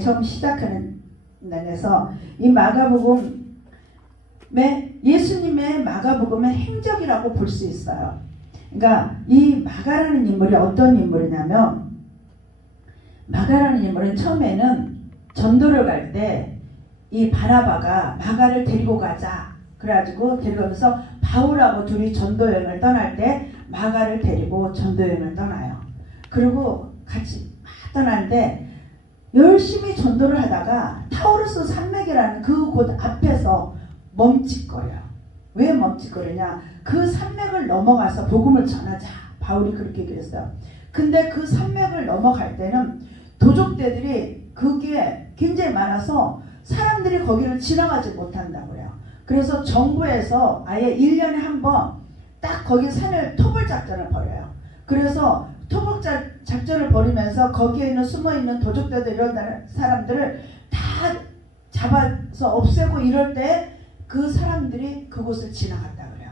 처음 시작하는 면에서 이 마가복음의 예수님의 마가복음의 행적이라고 볼 수 있어요. 그러니까 이 마가라는 인물이 어떤 인물이냐면, 마가라는 인물은 처음에는 전도를 갈 때 이 바나바가 마가를 데리고 가자 그래가지고 데려가면서 바울하고 둘이 전도여행을 떠날 때 마가를 데리고 전도여행을 떠나요. 그리고 같이 떠나는데 열심히 전도를 하다가 타우루스 산맥이라는 그 곳 앞에서 멈칫거려요. 왜 멈칫거리냐? 그 산맥을 넘어가서 복음을 전하자. 바울이 그렇게 얘기했어요. 근데 그 산맥을 넘어갈 때는 도적대들이 그게 굉장히 많아서 사람들이 거기를 지나가지 못한다고 해요. 그래서 정부에서 아예 1년에 한 번 딱 거기 산을 토벌 작전을 벌여요. 그래서 토벌 작전을 벌이면서 거기에 있는 숨어있는 도적대들 이런 사람들을 다 잡아서 없애고 이럴 때 그 사람들이 그곳을 지나갔다 그래요.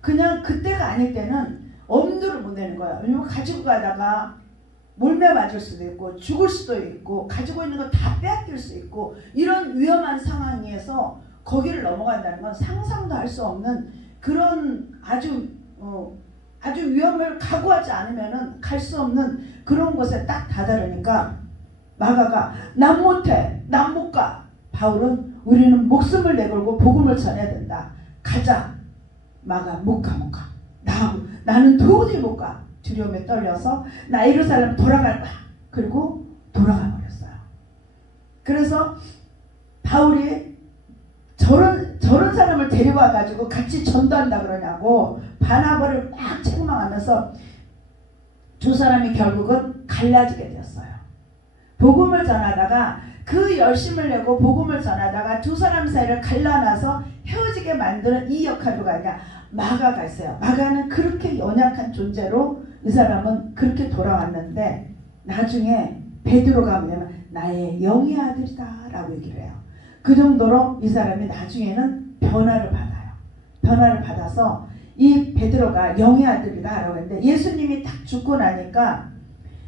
그냥 그때가 아닐 때는 엄두를 못 내는 거예요. 왜냐면 가지고 가다가 몰매 맞을 수도 있고 죽을 수도 있고 가지고 있는 거 다 빼앗길 수 있고 이런 위험한 상황에서 거기를 넘어간다는 건 상상도 할 수 없는 그런 아주 위험을 각오하지 않으면은 갈 수 없는 그런 곳에 딱 다다르니까 마가가 난 못해, 난 못 가. 바울은 우리는 목숨을 내걸고 복음을 전해야 된다. 가자. 마가 못 가. 나는 도저히 못 가. 두려움에 떨려서 나 예루살렘 돌아갈 거야. 그리고 돌아가 버렸어요. 그래서 바울이 저런 사람을 데려와 가지고 같이 전도한다 그러냐고 바나바를 막 책망하면서 두 사람이 결국은 갈라지게 되었어요. 복음을 전하다가 그 열심을 내고 복음을 전하다가 두 사람 사이를 갈라놔서 헤어지게 만드는 이 역할을 누가 하냐? 마가가 있어요. 마가는 그렇게 연약한 존재로 이 사람은 그렇게 돌아왔는데 나중에 베드로가 뭐냐면 나의 영의 아들이다 라고 얘기를 해요. 그 정도로 이 사람이 나중에는 변화를 받아요. 변화를 받아서 이 베드로가 영의 아들이다 라고 했는데 예수님이 딱 죽고 나니까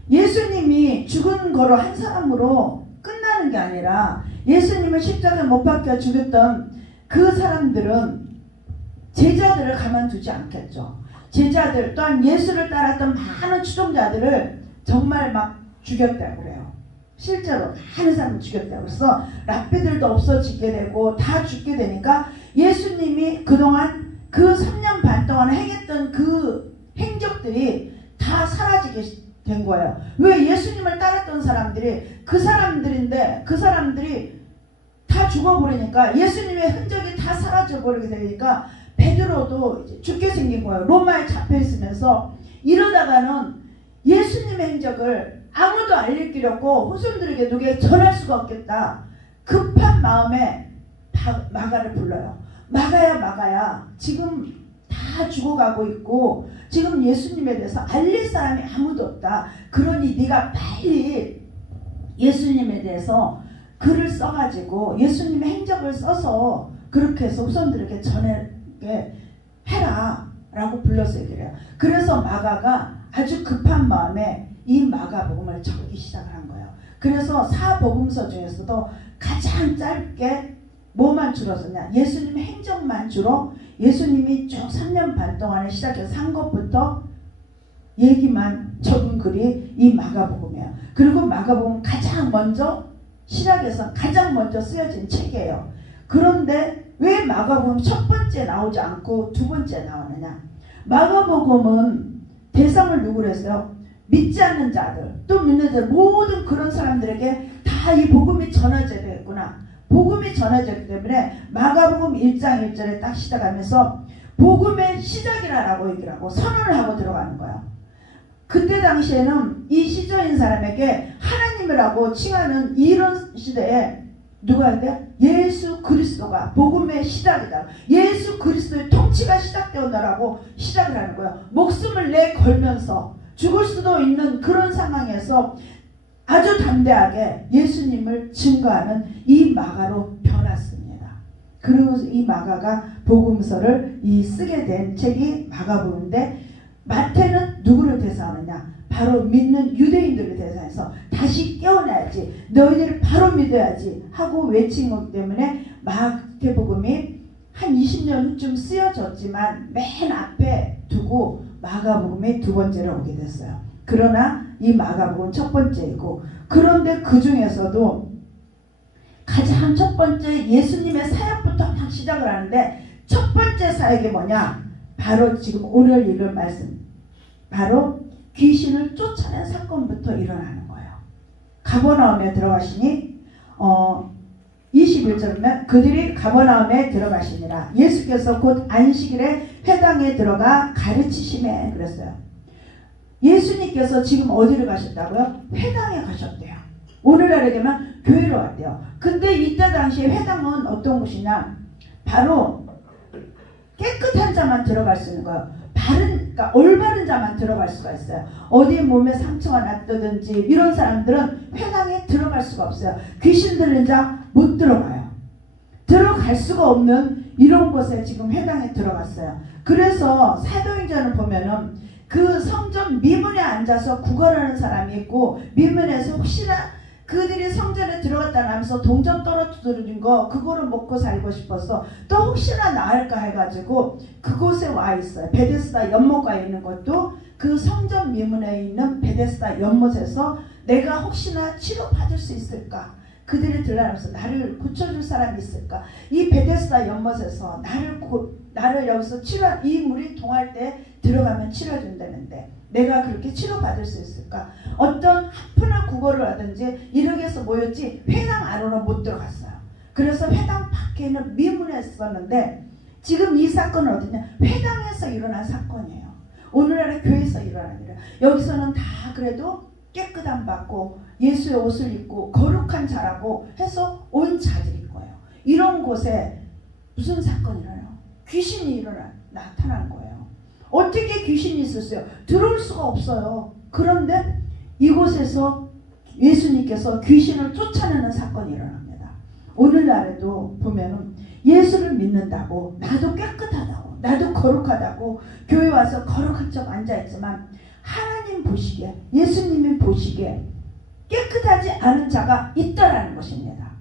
예수님이 죽은 거로 한 사람으로 끝나는 게 아니라 예수님을 십자가에 못 박혀 죽였던 그 사람들은 제자들을 가만두지 않겠죠. 제자들 또한 예수를 따랐던 많은 추종자들을 정말 막 죽였다고 그래요. 실제로 많은 사람을 죽였다고. 그래서 랍비들도 없어지게 되고 다 죽게 되니까 예수님이 그동안 그 3년 반 동안 행했던 그 행적들이 다 사라지게 된 거예요. 왜? 예수님을 따랐던 사람들이 그 사람들인데 그 사람들이 다 죽어버리니까 예수님의 흔적이 다 사라져버리게 되니까 베드로도 이제 죽게 생긴 거예요. 로마에 잡혀있으면서 이러다가는 예수님의 행적을 아무도 알릴 길 없고 후손들에게 누구에 전할 수가 없겠다. 급한 마음에 마가를 불러요. 마가야 지금 다 죽어가고 있고 지금 예수님에 대해서 알릴 사람이 아무도 없다. 그러니 네가 빨리 예수님에 대해서 글을 써가지고 예수님의 행적을 써서 그렇게 해서 후손들에게 전하게 해라 라고 불러서 얘기를 해요. 그래서 마가가 아주 급한 마음에 이 마가복음을 적기 시작을 한 거예요. 그래서 사복음서 중에서도 가장 짧게 뭐만 줄었었냐? 예수님의 행적만 줄어 예수님이 쭉 3년 반 동안에 시작해서 산 것부터 얘기만 적은 글이 이 마가복음이에요. 그리고 마가복음 가장 먼저 신약에서 가장 먼저 쓰여진 책이에요. 그런데 왜 마가복음 첫 번째 나오지 않고 두 번째 나오느냐? 마가복음은 대상을 누구로 했어요? 믿지 않는 자들, 또 믿는 자들, 모든 그런 사람들에게 다 이 복음이 전해져야 되겠구나. 복음이 전해졌기 때문에 마가복음 1장 1절에 딱 시작하면서 복음의 시작이라고 얘기를 하고 선언을 하고 들어가는 거예요. 그때 당시에는 이 시저인 사람에게 하나님이라고 칭하는 이런 시대에 누가 하는데 예수 그리스도가 복음의 시작이다. 예수 그리스도의 통치가 시작되었다라고 시작을 하는 거예요. 목숨을 내걸면서 죽을 수도 있는 그런 상황에서 아주 담대하게 예수님을 증거하는 이 마가로 변했습니다. 그리고 이 마가가 복음서를 쓰게 된 책이 마가복음인데 마태는 누구를 대사하느냐? 바로 믿는 유대인들을 대상해서 다시 깨어나야지, 너희들이 바로 믿어야지 하고 외친 것 때문에 마태복음이 한 20년 후쯤 쓰여졌지만 맨 앞에 두고 마가복음이 두 번째로 오게 됐어요. 그러나 이 마가복음은 첫 번째이고, 그런데 그 중에서도 가장 첫 번째 예수님의 사역부터 막 시작을 하는데, 첫 번째 사역이 뭐냐? 바로 지금 오늘 읽을 말씀, 바로 귀신을 쫓아낸 사건부터 일어나는 거예요. 가버나움에 들어가시니 21절이면 그들이 가버나움에 들어가시니라. 예수께서 곧 안식일에 회당에 들어가 가르치시매 그랬어요. 예수님께서 지금 어디를 가셨다고요? 회당에 가셨대요. 오늘날에 되면 교회로 왔대요. 근데 이때 당시에 회당은 어떤 곳이냐? 바로 깨끗한 자만 들어갈 수 있는 거예요. 그러니까 올바른 자만 들어갈 수가 있어요. 어디 몸에 상처가 났다든지 이런 사람들은 회당에 들어갈 수가 없어요. 귀신 들린 자 못 들어가요. 들어갈 수가 없는 이런 곳에 지금 회당에 들어갔어요. 그래서 사도행전을 보면은 그 성전 미문에 앉아서 구걸하는 사람이 있고, 미문에서 혹시나 그들이 성전에 들어갔다 나면서 동전 떨어뜨린 거 그거를 먹고 살고 싶어서 또 혹시나 나을까 해가지고 그곳에 와 있어요. 베데스다 연못가에 있는 것도 그 성전 미문에 있는 베데스다 연못에서 내가 혹시나 치료받을 수 있을까, 그들이 들라면서 나를 고쳐줄 사람이 있을까, 이 베데스다 연못에서 나를 여기서 이 물이 동할 때 들어가면 치료해준다는데 내가 그렇게 치료받을 수 있을까? 어떤 하프나 구걸을 하든지 이렇게 해서 모였지 회당 안으로 못 들어갔어요. 그래서 회당 밖에 있는 미문에 있었는데, 지금 이 사건은 어디냐? 회당에서 일어난 사건이에요. 오늘날의 교회에서 일어난 일이에요. 여기서는 다 그래도 깨끗함 받고 예수의 옷을 입고 거룩한 자라고 해서 온 자들일 거예요. 이런 곳에 무슨 사건이 일어나요? 귀신이 나타난 거예요. 어떻게 귀신이 있었어요? 들어올 수가 없어요. 그런데 이곳에서 예수님께서 귀신을 쫓아내는 사건이 일어납니다. 오늘날에도 보면은 예수를 믿는다고, 나도 깨끗하다고, 나도 거룩하다고 교회 와서 거룩한 척 앉아있지만 하나님 보시기에, 예수님이 보시기에 깨끗하지 않은 자가 있다라는 것입니다.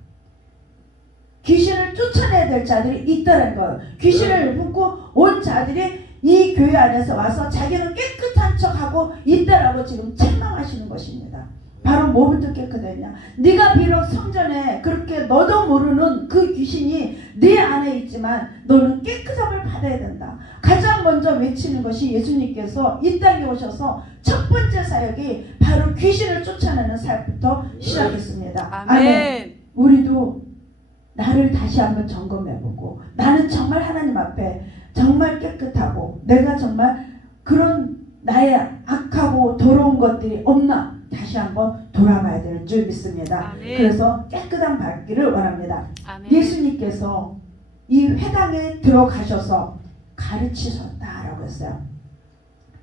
귀신을 쫓아내야 될 자들이 있다는 거예요. 귀신을 품고 온 자들이 이 교회 안에서 와서 자기는 깨끗한 척하고 있다라고 지금 책망하시는 것입니다. 바로 뭐부터 깨끗했냐? 네가 비록 성전에 그렇게 너도 모르는 그 귀신이 네 안에 있지만 너는 깨끗함을 받아야 된다. 가장 먼저 외치는 것이 예수님께서 이 땅에 오셔서 첫 번째 사역이 바로 귀신을 쫓아내는 사역부터 시작했습니다. 아멘. 우리도 나를 다시 한번 점검해보고, 나는 정말 하나님 앞에 정말 깨끗하고 내가 정말 그런 나의 악하고 더러운 것들이 없나 다시 한번 돌아봐야 될 줄 믿습니다. 아멘. 그래서 깨끗함 받기를 원합니다. 아멘. 예수님께서 이 회당에 들어가셔서 가르치셨다라고 했어요.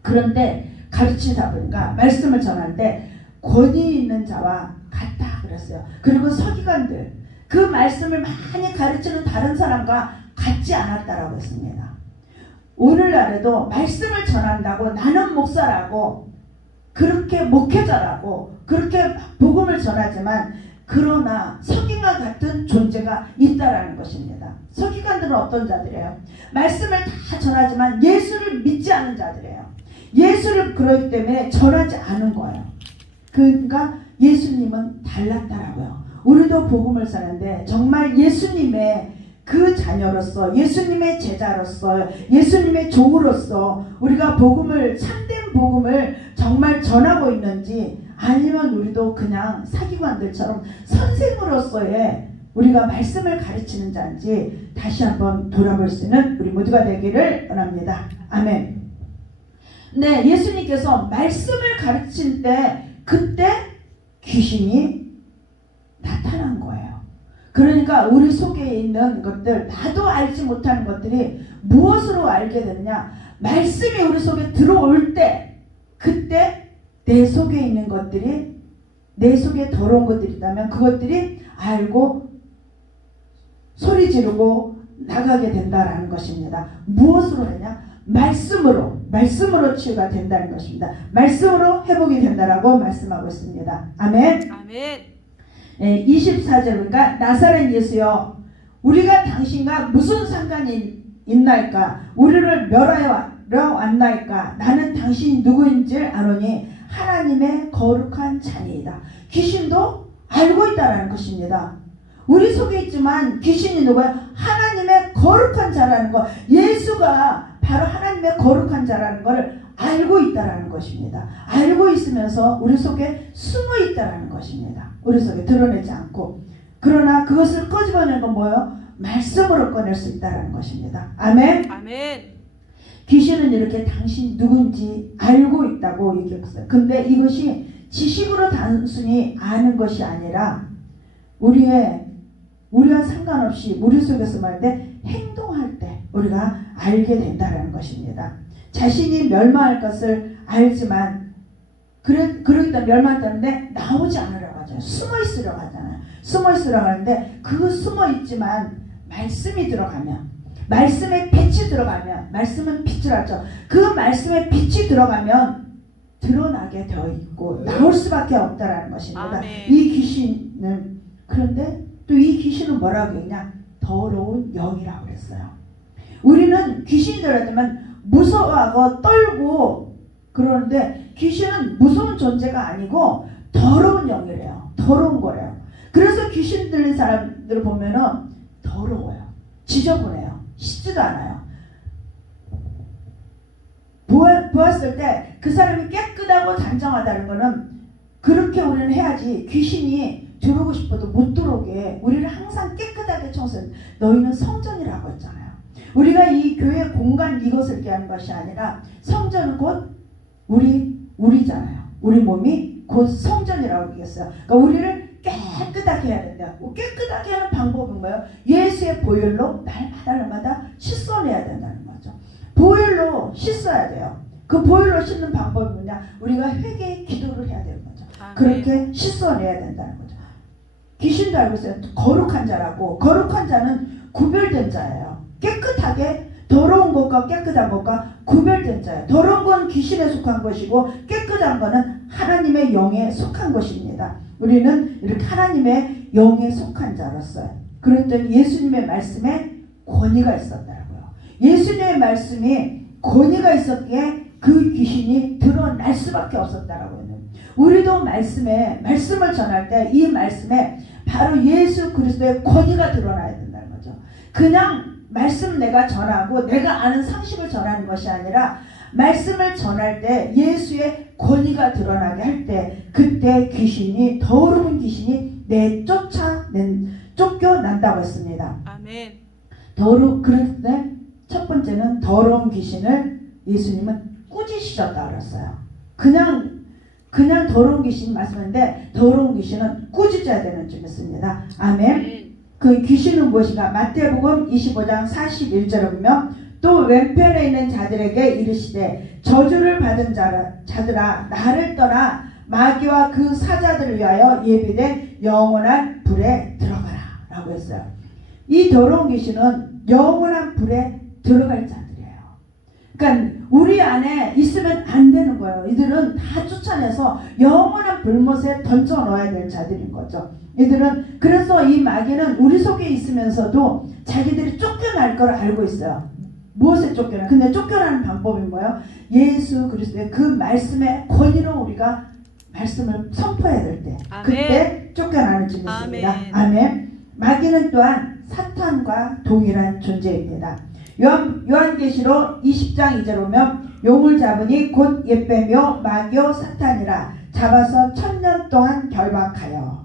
그런데 가르치다 보니까 말씀을 전할 때 권위 있는 자와 같다 그랬어요. 그리고 서기관들, 그 말씀을 많이 가르치는 다른 사람과 같지 않았다라고 했습니다. 오늘날에도 말씀을 전한다고 나는 목사라고 그렇게 목회자라고 그렇게 복음을 전하지만, 그러나 서기관 같은 존재가 있다라는 것입니다. 서기관들은 어떤 자들이에요? 말씀을 다 전하지만 예수를 믿지 않은 자들이에요. 예수를 그렇기 때문에 전하지 않은 거예요. 그러니까 예수님은 달랐다라고요. 우리도 복음을 전하는데 정말 예수님의 그 자녀로서, 예수님의 제자로서, 예수님의 종으로서 우리가 복음을, 참된 복음을 정말 전하고 있는지, 아니면 우리도 그냥 사기관들처럼 선생으로서의 우리가 말씀을 가르치는 자인지 다시 한번 돌아볼 수 있는 우리 모두가 되기를 원합니다. 아멘. 네, 예수님께서 말씀을 가르칠 때 그때 귀신이 나타난 거예요. 그러니까 우리 속에 있는 것들, 나도 알지 못하는 것들이 무엇으로 알게 됐냐? 말씀이 우리 속에 들어올 때, 그때 내 속에 있는 것들이, 내 속에 더러운 것들이 있다면 그것들이 알고 소리 지르고 나가게 된다라는 것입니다. 무엇으로 되냐? 말씀으로 치유가 된다는 것입니다. 말씀으로 회복이 된다라고 말씀하고 있습니다. 아멘. 아멘. 24절 그러니까 나사렛 예수여 우리가 당신과 무슨 상관이 있나이까 우리를 멸하여 왔나이까 나는 당신이 누구인지 아노니 하나님의 거룩한 자니이다. 귀신도 알고 있다라는 것입니다. 우리 속에 있지만 귀신이 누구야? 하나님의 거룩한 자라는 것. 예수가 바로 하나님의 거룩한 자라는 것을 알고 있다라는 것입니다. 알고 있으면서 우리 속에 숨어 있다라는 것입니다. 우리 속에 드러내지 않고. 그러나 그것을 꺼집어내는 건 뭐예요? 말씀으로 꺼낼 수 있다라는 것입니다. 아멘. 아멘. 귀신은 이렇게 당신 누군지 알고 있다고 얘기했어요. 근데 이것이 지식으로 단순히 아는 것이 아니라 우리와 상관없이 우리 속에서 말할 때 행동할 때 우리가 알게 된다는 것입니다. 자신이 멸망할 것을 알지만 그러기 때문에 멸망했다는데 나오지 않으려고 하잖아요. 숨어 있으려고 하잖아요. 숨어 있으려고 하는데 그 숨어 있지만 말씀이 들어가면 말씀에 빛이 들어가면 말씀은 빛을 하죠. 그 말씀에 빛이 들어가면 드러나게 되어 있고 나올 수밖에 없다라는 것입니다. 아멘. 이 귀신은 그런데 또 이 귀신은 뭐라고 했냐? 더러운 영이라고 그랬어요. 우리는 귀신이 들어가면 무서워하고 떨고 그러는데 귀신은 무서운 존재가 아니고 더러운 영이래요. 더러운 거래요. 그래서 귀신 들린 사람들을 보면은 더러워요. 지저분해요. 씻지도 않아요. 보았을 때 그 사람이 깨끗하고 단정하다는 거는 그렇게 우리는 해야지 귀신이 들어오고 싶어도 못 들어오게 우리를 항상 깨끗하게 청소해. 너희는 성전이라고 했잖아요. 우리가 이 교회 공간 이것을 얘기하는 것이 아니라 성전은 곧 우리잖아요. 우리 몸이 곧 성전이라고 얘기했어요. 그러니까 우리를 깨끗하게 해야 된다. 깨끗하게 하는 방법은 뭐예요? 예수의 보혈로 날마다 씻어내야 된다는 거죠. 보혈로 씻어야 돼요. 그 보혈로 씻는 방법이 뭐냐? 우리가 회개의 기도를 해야 되는 거죠. 아멘. 그렇게 씻어내야 된다는 거죠. 귀신도 알고 있어요. 거룩한 자라고. 거룩한 자는 구별된 자예요. 깨끗하게 더러운 것과 깨끗한 것과 구별된 자예요. 더러운 건 귀신에 속한 것이고 깨끗한 것은 하나님의 영에 속한 것입니다. 우리는 이렇게 하나님의 영에 속한 자로서요. 그랬더니 예수님의 말씀에 권위가 있었다고요. 예수님의 말씀이 권위가 있었기에 그 귀신이 드러날 수밖에 없었다라고 해요. 우리도 말씀을 전할 때 이 말씀에 바로 예수 그리스도의 권위가 드러나야 된다는 거죠. 그냥 말씀 내가 전하고 내가 아는 상식을 전하는 것이 아니라 말씀을 전할 때 예수의 권위가 드러나게 할 때 그때 귀신이 더러운 귀신이 쫓겨난다고 했습니다. 아멘. 그럴 때 첫 번째는 더러운 귀신을 예수님은 꾸짖으셨다 그랬어요. 그냥 더러운 귀신 말씀하는데 더러운 귀신은 꾸짖어야 되는 줄입니다. 아멘. 그 귀신은 무엇인가? 마태복음 25장 41절을 보면 또 왼편에 있는 자들에게 이르시되 저주를 받은 자들아 나를 떠나 마귀와 그 사자들을 위하여 예비된 영원한 불에 들어가라 라고 했어요. 이 더러운 귀신은 영원한 불에 들어갈 자들이에요. 그러니까 우리 안에 있으면 안 되는 거예요. 이들은 다 쫓아내서 영원한 불못에 던져 넣어야 될 자들인 거죠. 이들은 그래서 이 마귀는 우리 속에 있으면서도 자기들이 쫓겨날 걸 알고 있어요. 무엇에 쫓겨나? 근데 쫓겨나는 방법이 뭐예요? 예수 그리스도의 그 말씀의 권위로 우리가 말씀을 선포해야 될 때 그때 쫓겨나는 줄이 있습니다. 아멘. 마귀는 또한 사탄과 동일한 존재입니다. 요한계시록 20장 2절 보면 용을 잡으니 곧 옛뱀이요 마귀요 사탄이라 잡아서 1000년 동안 결박하여.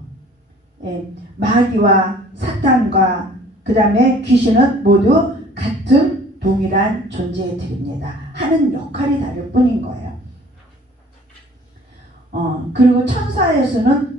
마귀와 사탄과 그 다음에 귀신은 모두 같은 동일한 존재들입니다. 하는 역할이 다를 뿐인 거예요. 그리고 천사는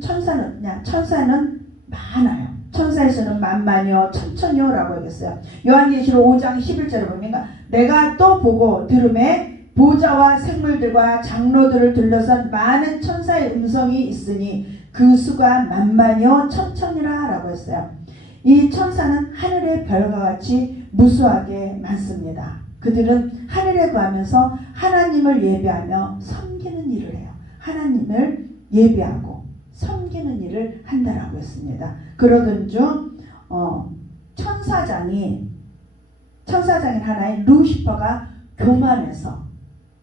많아요. 천사의 수는 만만이요 천천이요 라고 얘기했어요. 요한계시록 5장 11절을 보면 내가 또 보고 들음에 보좌와 생물들과 장로들을 둘러싼 많은 천사의 음성이 있으니 그 수가 만만이요 천천이라 라고 했어요. 이 천사는 하늘의 별과 같이 무수하게 많습니다. 그들은 하늘에 거하면서 하나님을 예배하며 섬기는 일을 해요. 하나님을 예배하고 섬기는 일을 한다라고 했습니다. 그러던 중 천사장인 하나인 루시퍼가 교만해서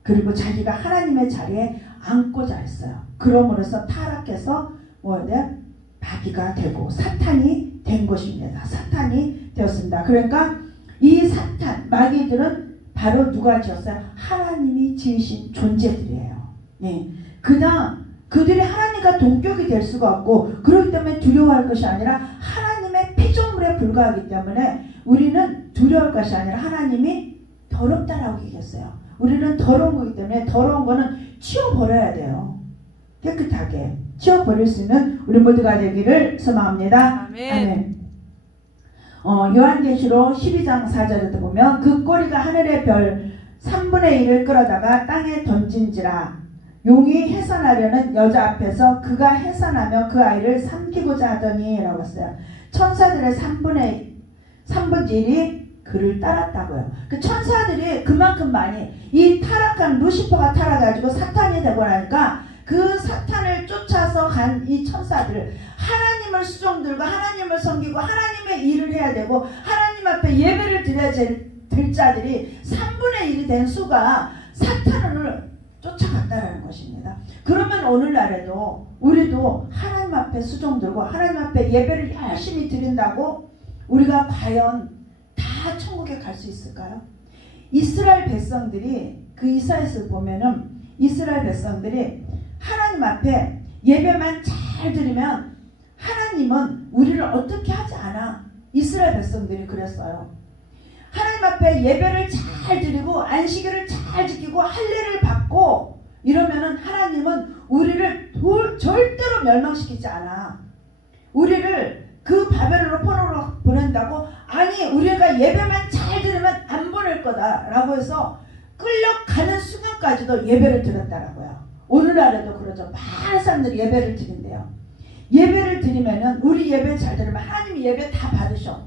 그리고 자기가 하나님의 자리에 앉고자 했어요. 그러므로서 타락해서 마귀가 되고 사탄이 된 것입니다. 사탄이 되었습니다. 그러니까 이 사탄, 마귀들은 바로 누가 지었어요? 하나님이 지으신 존재들이에요. 예. 그냥 그들이 하나님과 동격이 될 수가 없고 그렇기 때문에 두려워할 것이 아니라 하나님의 피조물에 불과하기 때문에 우리는 두려울 것이 아니라 하나님이 더럽다라고 얘기했어요. 우리는 더러운 거기 때문에 더러운 거는 치워버려야 돼요. 깨끗하게 치워버릴 수 있는 우리 모두가 되기를 소망합니다. 아멘. 아멘. 요한계시록 12장 4절에도 보면 그 꼬리가 하늘의 별 3분의 1을 끌어다가 땅에 던진지라 용이 해산하려는 여자 앞에서 그가 해산하며 그 아이를 삼키고자 하더니 라고 했어요. 천사들의 3분의 1이 그를 따랐다고요. 그 천사들이 그만큼 많이 이 타락한 루시퍼가 타락해가지고 사탄이 되고 나니까 그 사탄을 쫓아서 간 이 천사들 하나님을 수종들고 하나님을 섬기고 하나님의 일을 해야 되고 하나님 앞에 예배를 드려야 될 자들이 3분의 1이 된 수가 사탄을 쫓아갔다라는 것입니다. 그러면 오늘날에도 우리도 하나님 앞에 수종들고 하나님 앞에 예배를 열심히 드린다고 우리가 과연 다 천국에 갈 수 있을까요? 이스라엘 백성들이 그 이사야서 보면은 이스라엘 백성들이 하나님 앞에 예배만 잘 드리면 하나님은 우리를 어떻게 하지 않아. 이스라엘 백성들이 그랬어요. 하나님 앞에 예배를 잘 드리고 안식일을 잘 지키고 할례를 받고 이러면은 하나님은 우리를 절대로 멸망시키지 않아. 우리를 그 바벨론으로 포로로 보낸다고 아니 우리가 예배만 잘 드리면 안 보낼 거다라고 해서 끌려가는 순간까지도 예배를 드렸다라고요. 오늘날에도 그러죠. 많은 사람들이 예배를 드린대요. 예배를 드리면은 우리 예배 잘 드리면 하나님이 예배 다 받으셔.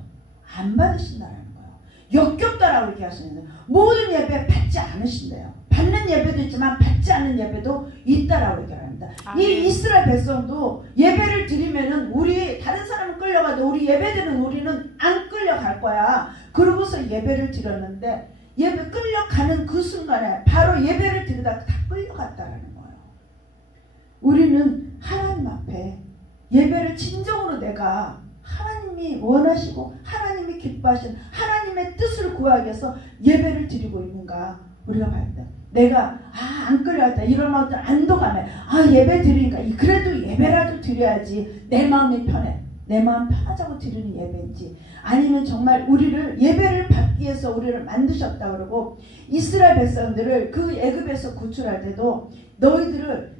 안 받으신다라는 거예요. 역겹다라고 얘기하시는데 모든 예배 받지 않으신대요. 받는 예배도 있지만 받지 않는 예배도 있다라고 얘기합니다. 이 이스라엘 백성도 예배를 드리면은 우리 다른 사람은 끌려가도 우리 예배드리는 우리는 안 끌려갈 거야. 그러고서 예배를 드렸는데 예배 끌려가는 그 순간에 바로 예배를 드리다가 다 끌려갔다라는 거예요. 우리는 하나님 앞에 예배를 진정으로 내가 하나님이 원하시고 하나님이 기뻐하시는 하나님의 뜻을 구하기 위해서 예배를 드리고 있는가 우리가 봐야 돼. 내가 안 끌려갔다 이러면 안도감에 예배 드리니까 그래도 예배라도 드려야지 내 마음이 편해. 내 마음 편하자고 드리는 예배인지 아니면 정말 우리를 예배를 받기 위해서 우리를 만드셨다 그러고 이스라엘 백성들을 그 애굽에서 구출할 때도 너희들을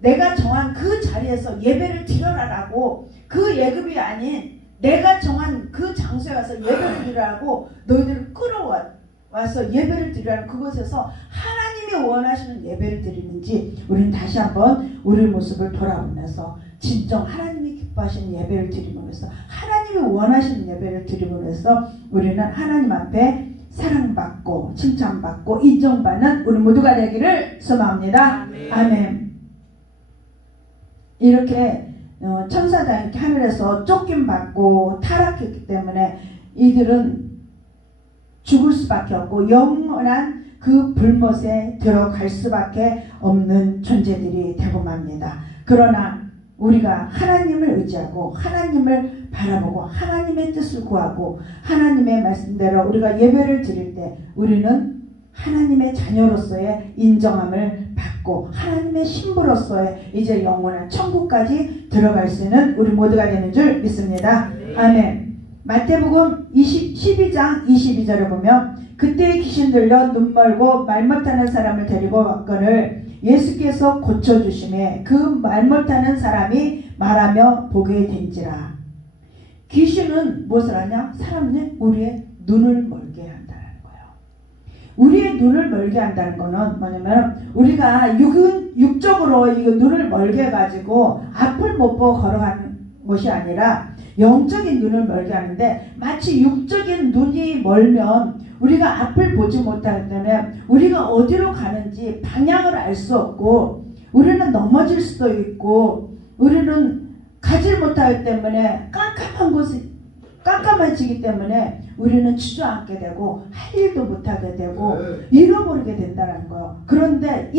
내가 정한 그 자리에서 예배를 드려라라고 그 애굽이 아닌 내가 정한 그 장소에 가서 예배를 드리라고 너희들을 끌어와서 예배를 드리라는 그곳에서 하나님이 원하시는 예배를 드리는지 우리는 다시 한번 우리 모습을 돌아보면서 진정 하나님이 기뻐하시는 예배를 드림으로써 하나님이 원하시는 예배를 드림으로써 우리는 하나님 앞에 사랑받고 칭찬받고 인정받는 우리 모두가 되기를 소망합니다. 아멘. 아멘. 이렇게 천사장이 하늘에서 쫓김받고 타락했기 때문에 이들은 죽을 수밖에 없고 영원한 그 불못에 들어갈 수밖에 없는 존재들이 되고 맙니다. 그러나 우리가 하나님을 의지하고 하나님을 바라보고 하나님의 뜻을 구하고 하나님의 말씀대로 우리가 예배를 드릴 때 우리는 하나님의 자녀로서의 인정함을 받고 하나님의 신부로서의 이제 영원한 천국까지 들어갈 수 있는 우리 모두가 되는 줄 믿습니다. 아멘. 마태복음 12장 22절을 보면 그때의 귀신 들려 눈 멀고 말 못하는 사람을 데리고 왔거늘 예수께서 고쳐주심에 그 말 못하는 사람이 말하며 보게 된지라. 귀신은 무엇을 하냐? 사람은 우리의 눈을 멀게 한다는 거예요. 우리의 눈을 멀게 한다는 거는 뭐냐면 우리가 육적으로 이 눈을 멀게 해가지고 앞을 못 보고 걸어가는 것이 아니라 영적인 눈을 멀게 하는데, 마치 육적인 눈이 멀면 우리가 앞을 보지 못하기 때문에 우리가 어디로 가는지 방향을 알 수 없고, 우리는 넘어질 수도 있고, 우리는 가지 못하기 때문에 깜깜해지기 때문에 우리는 주저앉게 되고 할 일도 못하게 되고 잃어버리게 된다는 거예요. 그런데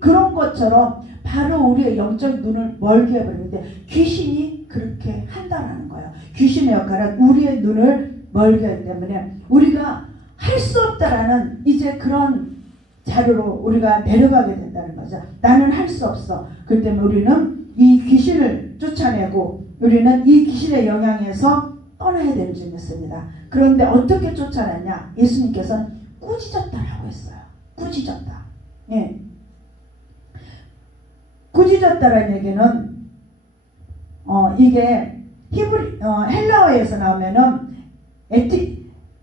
그런 것처럼 바로 우리의 영적 눈을 멀게 해버리는데, 귀신이 그렇게 한다는 거예요. 귀신의 역할은 우리의 눈을 멀게 하기 때문에 우리가 할 수 없다라는 이제 그런 자료로 우리가 내려가게 된다는 거죠. 나는 할 수 없어. 그렇기 때문에 우리는 이 귀신을 쫓아내고 우리는 이 귀신의 영향에서 떠나야 되는 점이 있습니다. 그런데 어떻게 쫓아냈냐? 예수님께서는 꾸짖었다라고 했어요. 꾸짖었다. 예. 꾸짖었다라는 얘기는 이게 헬라어에서 나오면은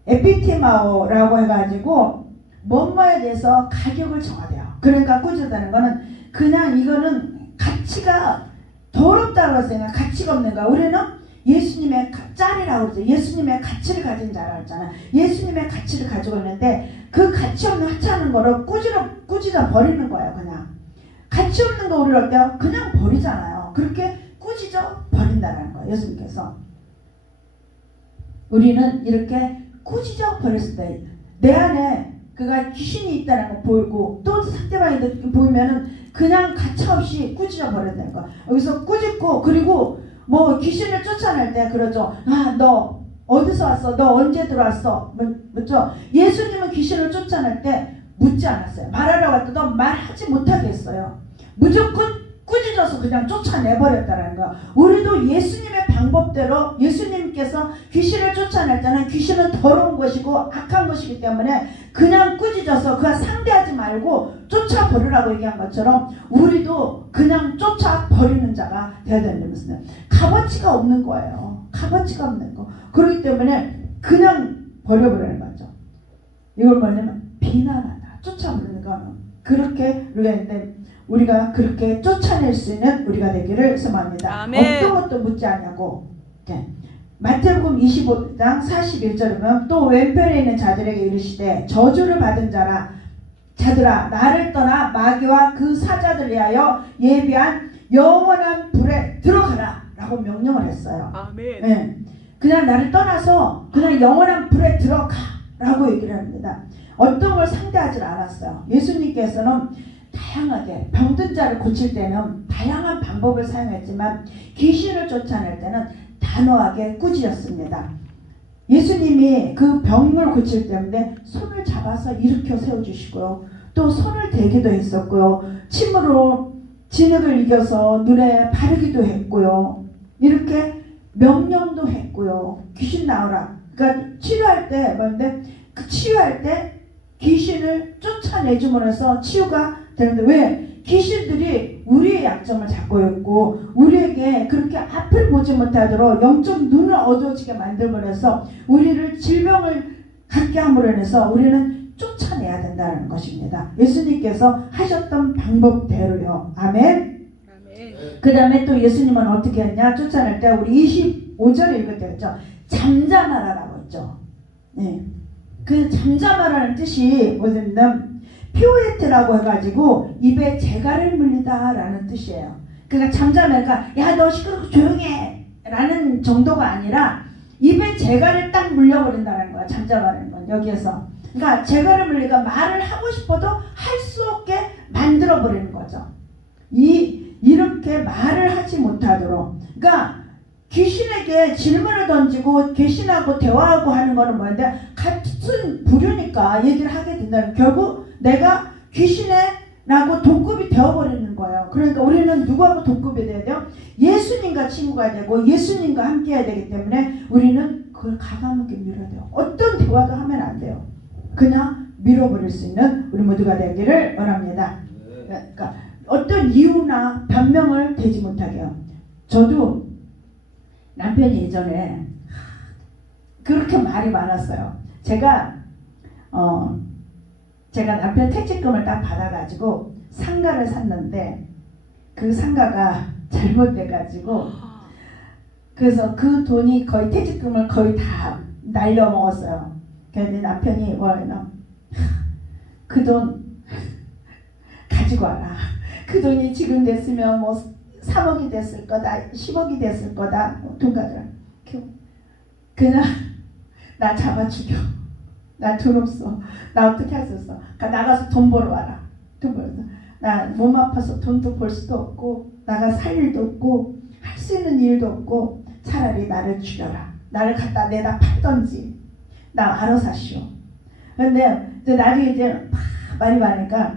에피티마오라고 해가지고 뭐뭐에 대해서 가격을 정하대요. 그러니까 꾸짖었다는 거는 그냥 이거는 가치가 더럽다고 했어요. 가치가 없는 거야. 우리는 예수님의 짤이라고 그러죠. 예수님의 가치를 가진 자라고 했잖아. 예수님의 가치를 가지고 있는데 그 가치 없는 하찮은 거를 꾸짖어 버리는 거예요. 그냥 가치 없는 거 우리를 어때요? 그냥 버리잖아요. 그렇게 꾸짖어 버린다는 거예요. 예수님께서. 우리는 이렇게 꾸짖어 버렸을 때 내 안에 그가 귀신이 있다는 거 보이고, 또 상대방이 보이면은 그냥 가차없이 꾸짖어 버린다는 거. 여기서 꾸짖고, 그리고 뭐 귀신을 쫓아낼 때 그러죠. 아, 너 어디서 왔어? 너 언제 들어왔어? 맞죠? 예수님은 귀신을 쫓아낼 때 묻지 않았어요. 말하라고 할 때도 말하지 못하게 했어요. 무조건 꾸짖어서 그냥 쫓아내버렸다는 거. 우리도 예수님의 방법대로, 예수님께서 귀신을 쫓아낼 때는 귀신은 더러운 것이고 악한 것이기 때문에 그냥 꾸짖어서 그가 상대하지 말고 쫓아버리라고 얘기한 것처럼 우리도 그냥 쫓아버리는 자가 되어야 되는 것은 값어치가 없는 거예요. 값어치가 없는 거. 그렇기 때문에 그냥 버려버리는 거죠. 이걸 뭐냐면 비난하다, 쫓아버리는 거는 그렇게 우리가 했는데, 우리가 그렇게 쫓아낼 수 있는 우리가 되기를 소망합니다. 아멘. 어떤 것도 묻지 않냐고. 마태복음 25장 41절에 보면, 또 왼편에 있는 자들에게 이르시되 저주를 받은 자들아 나를 떠나 마귀와 그 사자들 위하여 예비한 영원한 불에 들어가라 라고 명령을 했어요. 아멘. 네. 그냥 나를 떠나서 그냥 영원한 불에 들어가 라고 얘기를 합니다. 어떤 걸 상대하지 않았어요. 예수님께서는 다양하게 병든 자를 고칠 때는 다양한 방법을 사용했지만 귀신을 쫓아낼 때는 단호하게 꾸짖었습니다. 예수님이 그 병을 고칠 때문에 손을 잡아서 일으켜 세워주시고요. 또 손을 대기도 했었고요. 침으로 진흙을 이겨서 눈에 바르기도 했고요. 이렇게 명령도 했고요. 귀신 나오라. 그러니까 치료할 때 뭔데? 그 치유할 때 귀신을 쫓아내줌으로써 치유가 되는데, 왜? 귀신들이 우리의 약점을 잡고 있고 우리에게 그렇게 앞을 보지 못하도록 영적 눈을 어두워지게 만들어서 우리를 질병을 갖게 함으로 인해서 우리는 쫓아내야 된다는 것입니다. 예수님께서 하셨던 방법대로요. 아멘. 그 다음에 또 예수님은 어떻게 했냐? 쫓아낼 때 우리 25절에 읽을 때 했죠. 잠잠하라라고 했죠. 네. 그 잠잠하라는 뜻이 뭐냐면 피오에트라고 해가지고 입에 재갈을 물리다 라는 뜻이에요. 그러니까 잠잠하니까 야 너 시끄럽고 조용해 라는 정도가 아니라 입에 재갈을 딱 물려버린다는 거야. 잠잠하는 건 여기에서. 그러니까 재갈을 물리니까 말을 하고 싶어도 할 수 없게 만들어버리는 거죠. 이렇게 말을 하지 못하도록. 그러니까 귀신에게 질문을 던지고 귀신하고 대화하고 하는 거는 뭐인데, 같은 부류니까 얘기를 하게 된다는, 결국 내가 귀신이라고 동급이 되어버리는 거예요. 그러니까 우리는 누구하고 동급이 돼야 돼요? 예수님과 친구가 되고 예수님과 함께 해야 되기 때문에 우리는 그걸 가감하게 밀어야 돼요. 어떤 대화도 하면 안 돼요. 그냥 밀어버릴 수 있는 우리 모두가 되기를 원합니다. 그러니까 어떤 이유나 변명을 대지 못하게 해요. 저도 남편이 예전에 그렇게 말이 많았어요. 제가 남편 퇴직금을 딱 받아가지고 상가를 샀는데 그 상가가 잘못돼가지고 그래서 그 돈이 거의 퇴직금을 거의 다 날려먹었어요. 그래서 내 남편이 그 돈 가지고 와라. 그 돈이 지금 됐으면 뭐 3억이 됐을 거다, 10억이 됐을 거다. 돈 가져라. 그냥 나 잡아 죽여. 나 돈 없어. 나 어떻게 할 수 없어. 나가서 돈 벌어 와라. 돈 벌어서. 나 몸 아파서 돈도 벌 수도 없고 나가 살 일도 없고 할 수 있는 일도 없고 차라리 나를 죽여라. 나를 갖다 내다 팔던지 나 알아서 하시오. 근데 이제 나중에 이제 막 말이 많으니까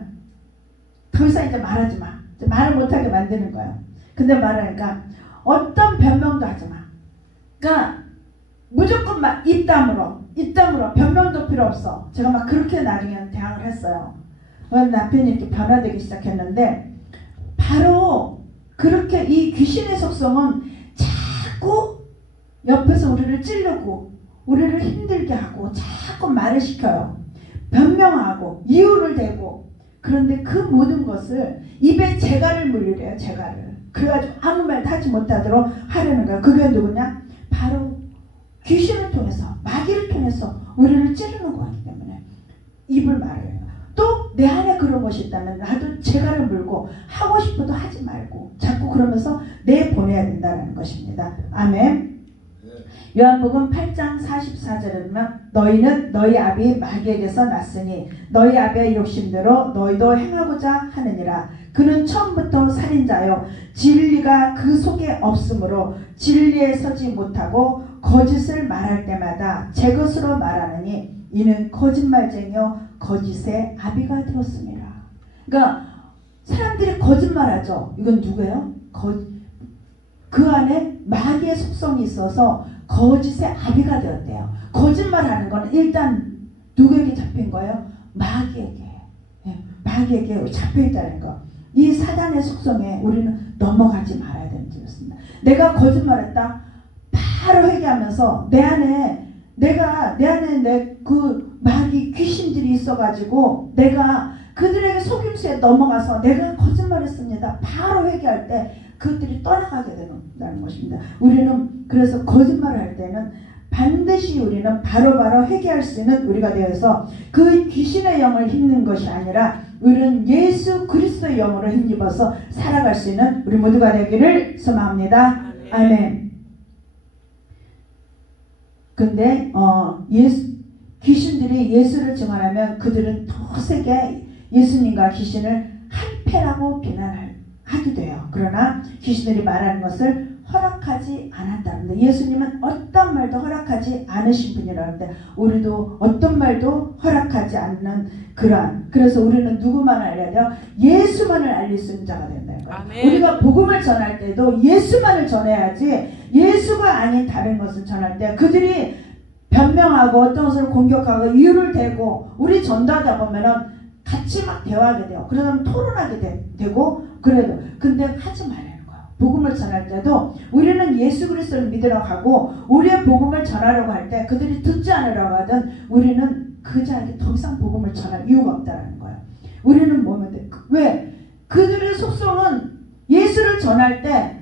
더 이상 이제 말하지 마. 이제 말을 못하게 만드는 거야. 근데 말하니까 어떤 변명도 하지 마. 그러니까 무조건 막 입담으로 변명도 필요 없어. 제가 막 그렇게 나중에는 대항을 했어요. 남편이 이렇게 변화되기 시작했는데 바로 그렇게 이 귀신의 속성은 자꾸 옆에서 우리를 찌르고 우리를 힘들게 하고 자꾸 말을 시켜요. 변명하고 이유를 대고. 그런데 그 모든 것을 입에 재갈을 물리래요. 재갈을. 그래가지고 아무 말도 하지 못하도록 하려는 거야. 그게 누구냐? 바로 귀신을 통해서 마귀를 통해서 우리를 찌르는 거기 때문에 입을 말해요. 또 내 안에 그런 것이 있다면 나도 재갈을 물고 하고 싶어도 하지 말고 자꾸 그러면서 내보내야 된다는 것입니다. 아멘. 요한복음 8장 44절에 보면 너희는 너희 아비 마귀에게서 났으니 너희 아비의 욕심대로 너희도 행하고자 하느니라. 그는 처음부터 살인자요 진리가 그 속에 없으므로 진리에 서지 못하고 거짓을 말할 때마다 제 것으로 말하느니 이는 거짓말쟁이요 거짓의 아비가 되었습니다. 그러니까 사람들이 거짓말하죠. 이건 누구예요? 그 안에 마귀의 속성이 있어서 거짓의 아비가 되었대요. 거짓말하는 건 일단 누구에게 잡힌 거예요? 마귀에게. 마귀에게 잡혀있다는 거. 이 사단의 속성에 우리는 넘어가지 말아야 되는 줄입니다. 내가 거짓말했다. 바로 회개하면서 내 안에 그 마귀 귀신들이 있어가지고 내가 그들에게 속임수에 넘어가서 내가 거짓말했습니다. 바로 회개할 때 그것들이 떠나가게 된다는 것입니다. 우리는 그래서 거짓말을 할 때는 반드시 우리는 바로바로 회개할 수 있는 우리가 되어서 그 귀신의 영을 힘는 것이 아니라 우리는 예수 그리스도의 영으로 힘입어서 살아갈 수 있는 우리 모두가 되기를 소망합니다. 아멘. 근데 귀신들이 예수를 증언하면 그들은 더 세게 예수님과 귀신을 한패라고 비난하게 돼요. 그러나 귀신들이 말하는 것을 허락하지 않았다는데 예수님은 어떤 말도 허락하지 않으신 분이라는데 우리도 어떤 말도 허락하지 않는 그래서 우리는 누구만 알려야 돼요? 예수만을 알릴 수 있는 자가 된다는 거예요. 아멘. 우리가 복음을 전할 때도 예수만을 전해야지 예수가 아닌 다른 것을 전할 때 그들이 변명하고 어떤 것을 공격하고 이유를 대고 우리 전도하다 보면은 같이 막 대화하게 돼요. 그러면 토론하게 되고 그래도 근데 하지 말아요. 복음을 전할 때도 우리는 예수 그리스도를 믿으러 가고 우리의 복음을 전하려고 할 때 그들이 듣지 않으려고 하든 우리는 그 자에게 더 이상 복음을 전할 이유가 없다는 거예요. 우리는 뭐면 돼? 왜? 그들의 속성은 예수를 전할 때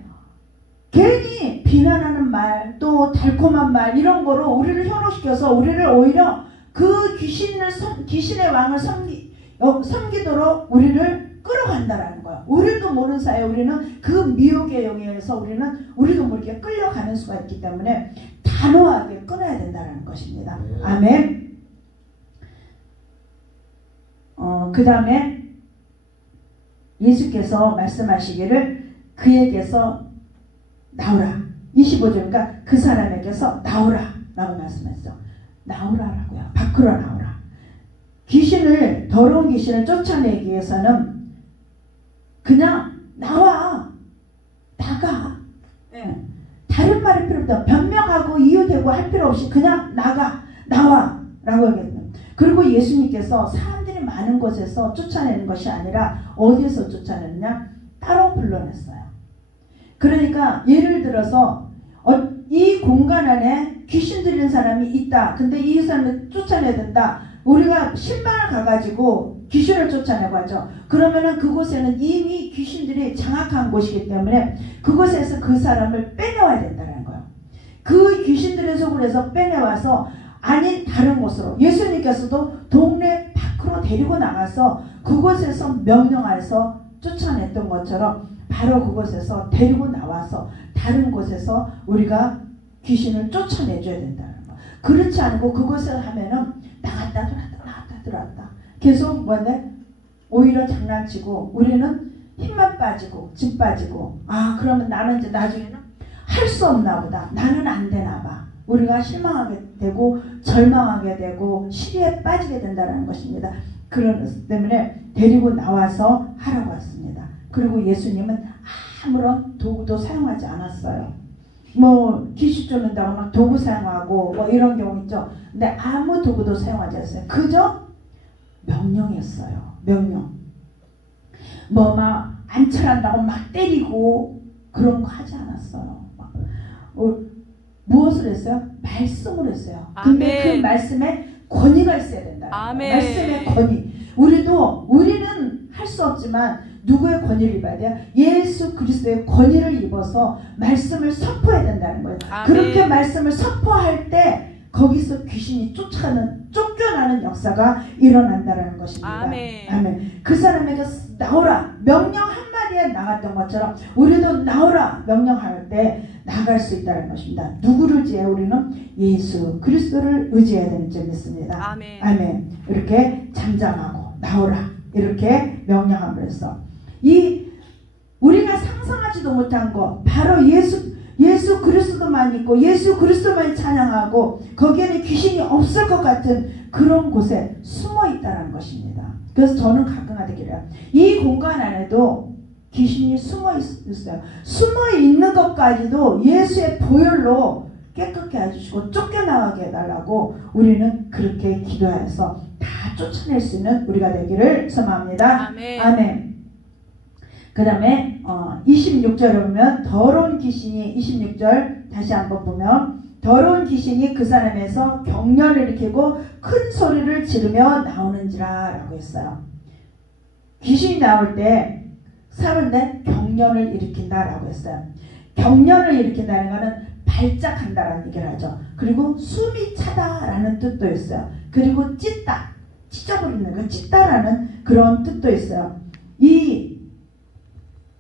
괜히 비난하는 말 또 달콤한 말 이런 거로 우리를 현혹시켜서 우리를 오히려 그 귀신의 왕을 섬기도록 우리를 끌어간다라는 거야. 우리도 모르는 사이에 우리는 그 미혹의 영에 의해서 우리도 모르게 끌려가는 수가 있기 때문에 단호하게 끊어야 된다는 것입니다. 아멘. 그 다음에 예수께서 말씀하시기를 그에게서 나오라. 25절이니까 그 사람에게서 나오라 라고 말씀했어. 나오라라고요. 밖으로 나오라. 더러운 귀신을 쫓아내기 위해서는 그냥 나가. 네. 다른 말이 필요 없다. 변명하고 이유되고 할 필요 없이 그냥 나와 라고 얘기했어요. 그리고 예수님께서 사람들이 많은 곳에서 쫓아내는 것이 아니라 어디에서 쫓아내느냐? 따로 불러냈어요. 그러니까 예를 들어서 이 공간 안에 귀신 들린 사람이 있다. 근데 이 사람을 쫓아내야 된다. 우리가 신방을 가가지고 귀신을 쫓아내고 하죠. 그러면은 그곳에는 이미 귀신들이 장악한 곳이기 때문에 그곳에서 그 사람을 빼내와야 된다는 거예요. 그 귀신들의 속을 해서 빼내와서 아닌 다른 곳으로, 예수님께서도 동네 밖으로 데리고 나가서 그곳에서 명령하여서 쫓아냈던 것처럼 바로 그곳에서 데리고 나와서 다른 곳에서 우리가 귀신을 쫓아내줘야 된다는 거. 그렇지 않고 그곳에 하면은 나갔다 들어왔다 계속 뭔데 오히려 장난치고 우리는 힘만 빠지고 진 빠지고, 아 그러면 나는 이제 나중에는 할 수 없나 보다, 나는 안 되나 봐, 우리가 실망하게 되고 절망하게 되고 시리에 빠지게 된다는 것입니다. 그런 때문에 데리고 나와서 하라고 했습니다. 그리고 예수님은 아무런 도구도 사용하지 않았어요. 뭐 귀신 쫓는다고 막 도구 사용하고 뭐 이런 경우 있죠. 근데 아무 도구도 사용하지 않았어요. 그저 명령이었어요. 명령. 뭐 막 안철한다고 막 때리고 그런 거 하지 않았어요. 무엇을 했어요? 말씀을 했어요. 근데 그 말씀에 권위가 있어야 된다. 말씀의 권위. 우리는 할 수 없지만 누구의 권위를 입어야 돼요? 예수 그리스도의 권위를 입어서 말씀을 선포해야 된다는 거예요. 그렇게 말씀을 선포할 때 거기서 귀신이 쫓겨나는 역사가 일어난다는 것입니다. 아멘. 그 사람에게 나오라 명령 한마디에 나갔던 것처럼 우리도 나오라 명령할 때 나갈 수 있다는 것입니다. 누구를 의지해? 우리는 예수 그리스도를 의지해야 되는 점이 있습니다. 아멘. 이렇게 잠잠하고 나오라 이렇게 명령하면서 우리가 상상하지도 못한 거 바로 예수 그리스도만 있고 예수 그리스도만 찬양하고 거기에는 귀신이 없을 것 같은 그런 곳에 숨어 있다는 것입니다. 그래서 저는 가끔 하기를 이 공간 안에도 귀신이 숨어 있어요. 숨어 있는 것까지도 예수의 보혈로 깨끗게 해주시고 쫓겨나가게 해달라고 우리는 그렇게 기도해서 다 쫓아낼 수 있는 우리가 되기를 소망합니다. 아멘. 그 다음에 26절에 보면 더러운 귀신이 26절 다시 한번 보면 더러운 귀신이 그 사람에서 경련을 일으키고 큰 소리를 지르며 나오는지라 라고 했어요. 귀신이 나올 때 사는데 경련을 일으킨다 라고 했어요. 경련을 일으킨다는 것은 발작한다라는 얘기를 하죠. 그리고 숨이 차다라는 뜻도 있어요. 그리고 찢다, 찢어버리는 거, 찢다라는 그런 뜻도 있어요. 이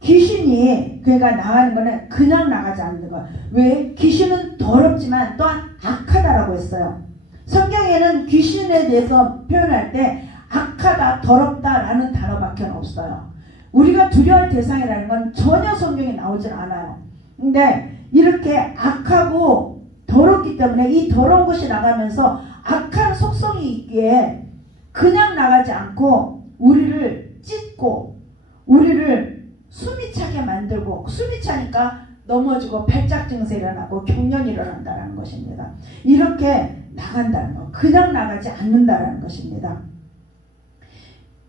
귀신이 그러니까 나가는 거는 그냥 나가지 않는 거야. 왜? 귀신은 더럽지만 또한 악하다라고 했어요. 성경에는 귀신에 대해서 표현할 때 악하다, 더럽다라는 단어밖에 없어요. 우리가 두려워할 대상이라는 건 전혀 성경에 나오질 않아요. 근데 이렇게 악하고 더럽기 때문에 이 더러운 것이 나가면서 악한 속성이 있기에 그냥 나가지 않고 우리를 찢고 우리를 숨이 차게 만들고, 숨이 차니까 넘어지고 발작 증세 일어나고 경련이 일어난다는 것입니다. 이렇게 나간다는 것, 그냥 나가지 않는다는 것입니다.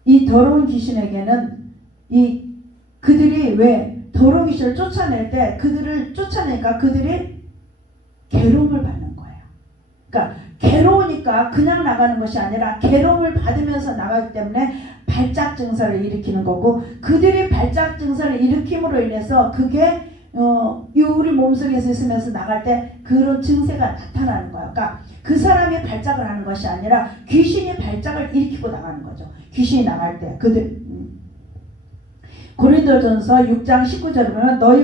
이 더러운 귀신에게는 그들이 왜 더러운 귀신을 쫓아낼 때 그들을 쫓아내니까 그들이 괴로움을 받는 거예요. 그러니까 괴로우니까 그냥 나가는 것이 아니라 괴로움을 받으면서 나가기 때문에 발작 증세를 일으키는 거고, 그들이 발작 증세를 일으킴으로 인해서 그게 우리 몸속에서 있으면서 나갈 때 그런 증세가 나타나는 거예요. 그러니까 그 사람이 발작을 하는 것이 아니라 귀신이 발작을 일으키고 나가는 거죠. 귀신이 나갈 때 고린도전서 6장 19절에 보면 너희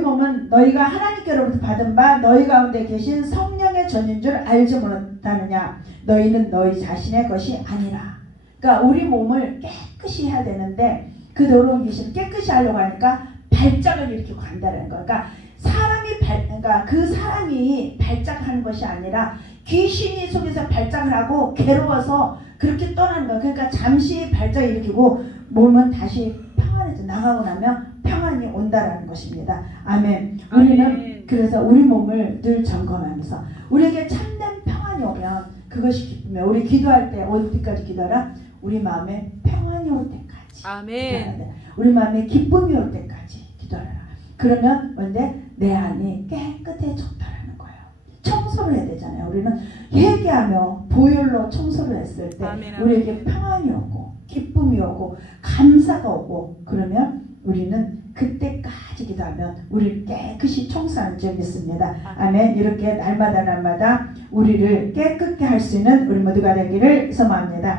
몸은 너희가 하나님께로부터 받은 바 너희 가운데 계신 성령의 전인 줄 알지 못하느냐. 너희는 너희 자신의 것이 아니라. 그러니까 우리 몸을 깨끗이 해야 되는데 그 더러운 귀신을 깨끗이 하려고 하니까 발작을 일으키고 간다는 거예요. 그러니까 그 사람이 발작하는 것이 아니라 귀신이 속에서 발작을 하고 괴로워서 그렇게 떠나는 거예요. 그러니까 잠시 발작을 일으키고 몸은 다시 평안해져 나가고 나면 평안이 온다라는 것입니다. 아멘. 우리는 그래서 우리 몸을 늘 점검하면서 우리에게 참된 평안이 오면 그것이 기쁨이에요. 우리 기도할 때 어디까지 기도하라? 우리 마음에 평안이 올 때까지. 아멘. 우리 마음에 기쁨이 올 때까지 기도하라. 그러면 뭔데? 내 안이 깨끗해졌다라는 거예요. 청소를 해야 되잖아요. 우리는 회개하며 보혈로 청소를 했을 때 우리에게 평안이 오고 기쁨이 오고 감사가 오고 그러면 우리는 그때까지 같이 기도하면 우리를 깨끗이 청소하는 줄 믿습니다. 아멘. 이렇게 날마다 우리를 깨끗게 할 수 있는 우리 모두가 되기를 소망합니다.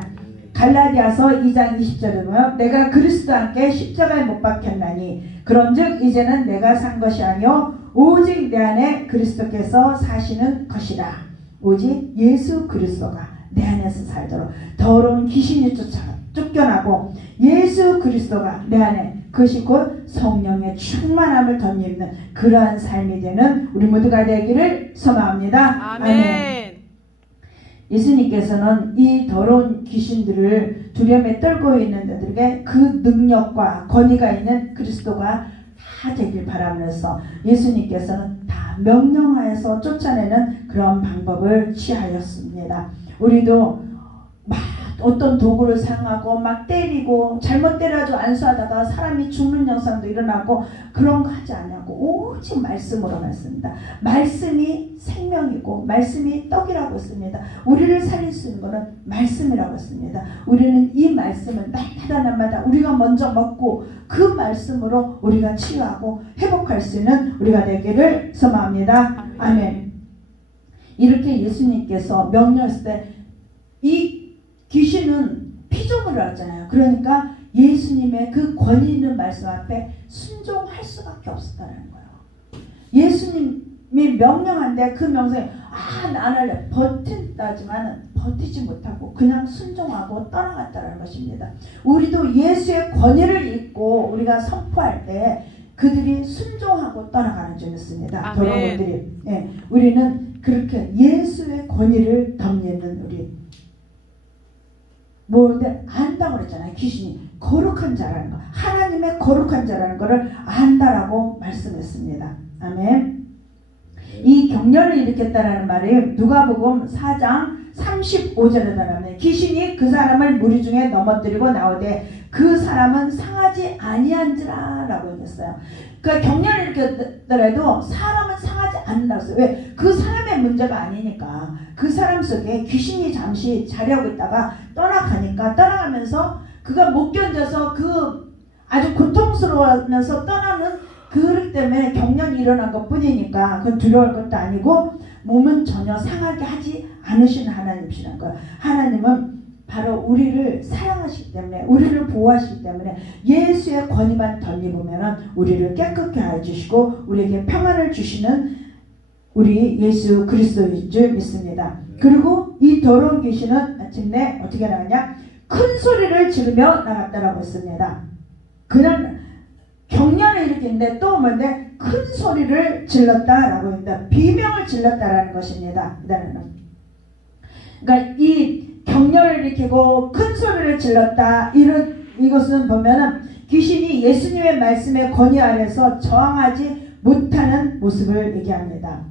갈라디아서 2장 20절에 보면 내가 그리스도와 함께 십자가에 못 박혔나니 그런즉 이제는 내가 산 것이 아니요 오직 내 안에 그리스도께서 사시는 것이라. 오직 예수 그리스도가 내 안에서 살도록 더러운 귀신이 쫓겨나고 예수 그리스도가 내 안에, 그것이 곧 성령의 충만함을 덧입는 그러한 삶이 되는 우리 모두가 되기를 소망합니다. 아멘. 예수님께서는 이 더러운 귀신들을 두려움에 떨고 있는 자들에게 그 능력과 권위가 있는 그리스도가 다 되길 바라면서 예수님께서는 다 명령하여서 쫓아내는 그런 방법을 취하였습니다. 우리도 막 어떤 도구를 사용하고 막 때리고 잘못 때려가지고 안수하다가 사람이 죽는 현상도 일어나고 그런 거 하지 않냐고 오직 말씀으로만 씁니다. 말씀이 생명이고 말씀이 떡이라고 했습니다. 우리를 살릴 수 있는 것은 말씀이라고 했습니다. 우리는 이 말씀을 날마다 우리가 먼저 먹고 그 말씀으로 우리가 치유하고 회복할 수 있는 우리가 되기를 소망합니다. 아멘. 이렇게 예수님께서 명령했을 때 이 귀신은 피조물을 하잖아요. 그러니까 예수님의 그 권위 있는 말씀 앞에 순종할 수밖에 없었다는 거예요. 예수님이 명령한데 그 명령에 나는 버틴다지만 버티지 못하고 그냥 순종하고 떠나갔다는 것입니다. 우리도 예수의 권위를 잊고 우리가 선포할 때 그들이 순종하고 떠나가는 줄 믿습니다. 여러분들이 우리는 그렇게 예수의 권위를 덧입는 우리 뭔데 안다고 그랬잖아요. 귀신이 거룩한 자라는 거, 하나님의 거룩한 자라는 것을 안다라고 말씀했습니다. 아멘. 이 경련을 일으켰다라는 말이 누가복음 4장 35절에 나오면 귀신이 그 사람을 무리 중에 넘어뜨리고 나오되 그 사람은 상하지 아니한지라 라고 했어요. 그러니까 경련을 일으켰더라도 사람은 상하지 않는다고 했어요. 왜? 그 사람의 문제가 아니니까. 그 사람 속에 귀신이 잠시 자리하고 있다가 떠나가면서 그가 못 견뎌서 그 아주 고통스러워하면서 떠나는 그렇기 때문에 경련이 일어난 것 뿐이니까 그건 두려울 것도 아니고 몸은 전혀 상하게 하지 않으시는 하나님이시라는 거예요. 하나님은 바로 우리를 사랑하시기 때문에 우리를 보호하시기 때문에 예수의 권위만 덧입으면 우리를 깨끗게 해주시고 우리에게 평안을 주시는 우리 예수 그리스도인 줄 믿습니다. 그리고 이 더러운 귀신은 마침내 어떻게 나가냐? 큰 소리를 지르며 나갔다라고 했습니다. 그냥 경련을 일으키는데 또 뭔데 큰 소리를 질렀다라고 합니다. 비명을 질렀다라는 것입니다. 그러니까 이 경련을 일으키고 큰 소리를 질렀다. 이것은 보면은 귀신이 예수님의 말씀의 권위 아래서 저항하지 못하는 모습을 얘기합니다.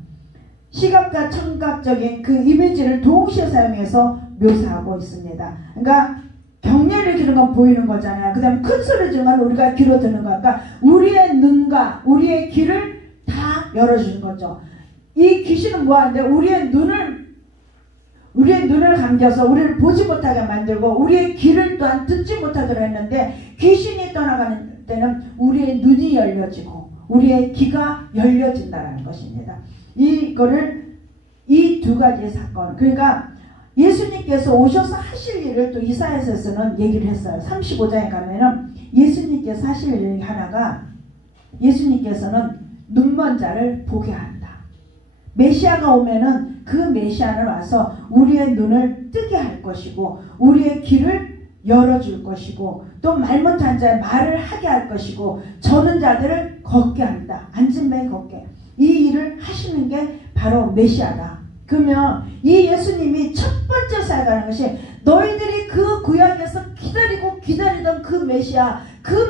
시각과 청각적인 그 이미지를 동시에 사용해서 묘사하고 있습니다. 그러니까 경련을 일으키는 건 보이는 거잖아요. 그 다음에 큰 소리 지르면 우리가 귀로 듣는 거니까 우리의 눈과 우리의 귀를 다 열어주는 거죠. 이 귀신은 뭐하는데 우리의 눈을 감겨서 우리를 보지 못하게 만들고 우리의 귀를 또한 듣지 못하도록 했는데 귀신이 떠나가는 때는 우리의 눈이 열려지고 우리의 귀가 열려진다는 것입니다. 이거를 이 두 가지의 사건, 그러니까 예수님께서 오셔서 하실 일을 또 이사야서에서는 얘기를 했어요. 35장에 가면은 예수님께서 하실 일 하나가 예수님께서는 눈먼 자를 보게 한다. 메시아가 오면은 그 메시아는 와서 우리의 눈을 뜨게 할 것이고 우리의 귀를 열어줄 것이고 또 말 못한 자의 말을 하게 할 것이고 저는 자들을 걷게 한다. 앉은 배 걷게. 이 일을 하시는 게 바로 메시아다. 그러면 이 예수님이 첫 번째 살아가는 것이 너희들이 그 구약에서 기다리던 그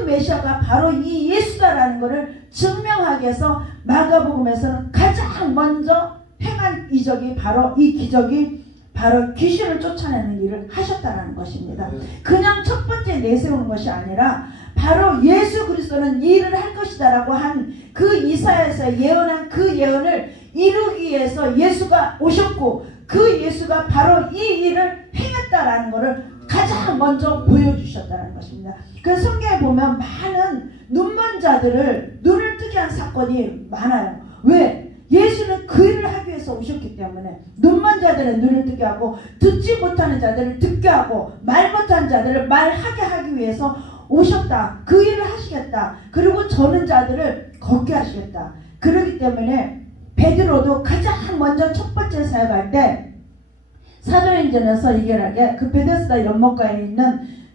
메시아가 바로 이 예수다라는 것을 증명하기 위해서 마가복음에서는 가장 먼저 행한 이적이 바로 이 기적이 바로 귀신을 쫓아내는 일을 하셨다는 것입니다. 그냥 첫 번째 내세우는 것이 아니라 바로 예수 그리스도는 이 일을 할 것이다 라고 한 그 이사야에서 예언한 그 예언을 이루기 위해서 예수가 오셨고 그 예수가 바로 이 일을 행했다라는 것을 가장 먼저 보여주셨다는 것입니다. 그 성경에 보면 많은 눈먼 자들을 눈을 뜨게 특이한 사건이 많아요. 왜? 예수는 그 일을 하기 위해서 오셨기 때문에 눈먼 자들의 눈을 뜨게 하고 듣지 못하는 자들을 듣게 하고 말 못하는 자들을 말하게 하기 위해서 오셨다. 그 일을 하시겠다. 그리고 저는 자들을 걷게 하시겠다. 그렇기 때문에 베드로도 가장 먼저 첫 번째 사역할 때 사도행전에서 이결하게 그 베데스다 연못가에 있는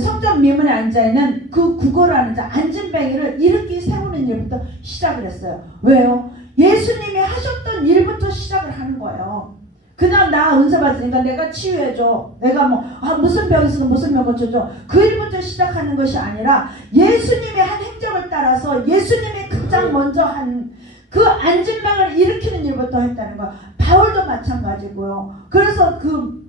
성전 미문에 앉아있는 그 구걸하는 자 안진뱅이를 일으키 세우는 일부터 시작을 했어요. 왜요? 예수님이 하셨던 일부터 시작을 하는 거예요. 그냥 나 은사 받으니까 내가 치유해줘. 내가 무슨 병 있으면 무슨 병 고쳐줘. 그 일부터 시작하는 것이 아니라 예수님의 한 행적을 따라서 예수님이 가장 먼저 한 그 안진뱅이를 일으키는 일부터 했다는 거예요. 바울도 마찬가지고요. 그래서 그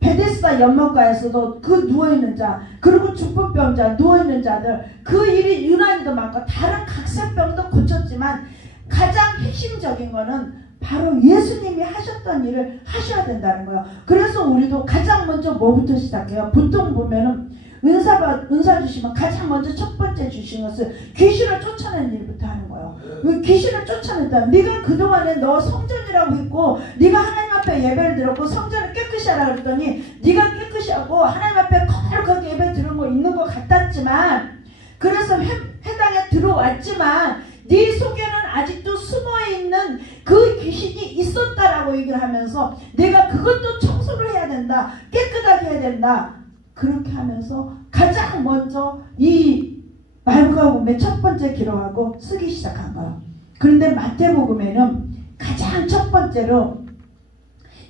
베데스다 연못가에서도 그 누워있는 자, 그리고 중풍병자, 누워있는 자들, 그 일이 유난히도 많고 다른 각색병도 고쳤지만 가장 핵심적인 거는 바로 예수님이 하셨던 일을 하셔야 된다는 거예요. 그래서 우리도 가장 먼저 뭐부터 시작해요? 보통 보면은 은사 주시면 가장 먼저 첫 번째 주신 것은 귀신을 쫓아내는 일부터 하는 거예요. 귀신을 쫓아낸다. 네가 그동안에 너 성전이라고 했고 네가 하나님 앞에 예배를 드렸고 성전을 깨끗이 하라 그랬더니 네가 깨끗이 하고 하나님 앞에 거룩하게 예배 드린 거 있는 것 같았지만 그래서 회당에 들어왔지만 네 속에는 아직도 숨어있는 그 귀신이 있었다라고 얘기를 하면서 내가 그것도 청소를 해야 된다. 깨끗하게 해야 된다. 그렇게 하면서 가장 먼저 이 마가복음의 첫 번째 기록하고 쓰기 시작한 거예요. 그런데 마태복음에는 가장 첫 번째로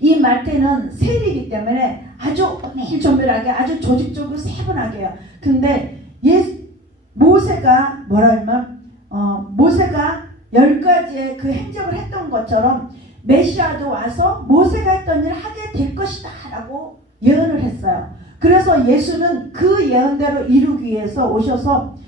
이 마태는 세리이기 때문에 아주 조밀하게 아주 조직적으로 세분하게 해요. 근데 모세가 모세가 10가지의 그 행적을 했던 것처럼 메시아도 와서 모세가 했던 일을 하게 될 것이다 라고 예언을 했어요. 그래서 예수는 그 예언대로 이루기 위해서 오셔서